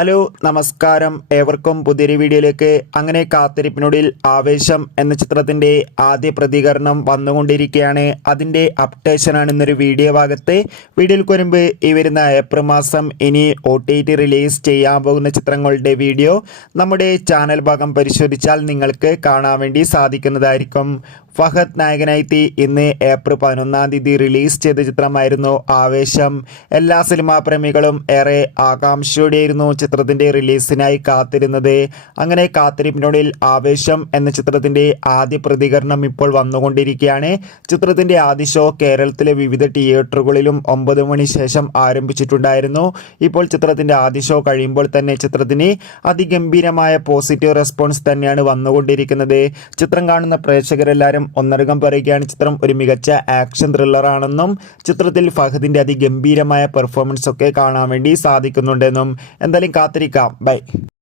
Hello നമസ്കാരം, ഏവർക്കും പുതിയൊരു വീഡിയോയിലേക്ക്. അങ്ങനെ കാത്തിരിപ്പിനൊടുവിൽ ആവേശം എന്ന ചിത്രത്തിൻ്റെ ആദ്യ പ്രതികരണം വന്നുകൊണ്ടിരിക്കുകയാണ്. അതിൻ്റെ അപ്ഡേഷനാണ് ഇന്നൊരു വീഡിയോ ഭാഗത്ത്. വീഡിയോയ്ക്ക് മുൻപ് ഈ വരുന്ന ഏപ്രിൽ മാസം ഇനി OTT റിലീസ് ചെയ്യാൻ പോകുന്ന ചിത്രങ്ങളുടെ വീഡിയോ നമ്മുടെ ചാനൽ ഭാഗം പരിശോധിച്ചാൽ നിങ്ങൾക്ക് കാണാൻ വേണ്ടി സാധിക്കുന്നതായിരിക്കും. ഫഹദ് നായകനായി ഇന്ന് ഏപ്രിൽ 11-ാം തീയതി റിലീസ് ചെയ്ത ചിത്രമായിരുന്നു ആവേശം. എല്ലാ സിനിമാ പ്രേമികളും ഏറെ ആകാംക്ഷയോടെയായിരുന്നു ചിത്രത്തിൻ്റെ റിലീസിനായി കാത്തിരുന്നത്. അങ്ങനെ കാത്തിരിപ്പിനൊടുവിൽ ആവേശം എന്ന ചിത്രത്തിൻ്റെ ആദ്യ പ്രതികരണം ഇപ്പോൾ വന്നുകൊണ്ടിരിക്കുകയാണ്. ചിത്രത്തിൻ്റെ ആദ്യ ഷോ കേരളത്തിലെ വിവിധ തിയേറ്ററുകളിലും 9 മണി ശേഷം ആരംഭിച്ചിട്ടുണ്ടായിരുന്നു. ഇപ്പോൾ ചിത്രത്തിൻ്റെ ആദ്യ ഷോ കഴിയുമ്പോൾ തന്നെ ചിത്രത്തിന് അതിഗംഭീരമായ പോസിറ്റീവ് റെസ്പോൺസ് തന്നെയാണ് വന്നുകൊണ്ടിരിക്കുന്നത്. ചിത്രം കാണുന്ന പ്രേക്ഷകരെല്ലാവരും ഒന്നടങ്കം പറയുകയാണ് ചിത്രം ഒരു മികച്ച ആക്ഷൻ ത്രില്ലറാണെന്നും ചിത്രത്തിൽ ഫഹദിൻ്റെ അതിഗംഭീരമായ പെർഫോമൻസ് ഒക്കെ കാണാൻ വേണ്ടി സാധിക്കുന്നുണ്ടെന്നും. എന്തായാലും കാത്തിരിക്കാം. ബൈ.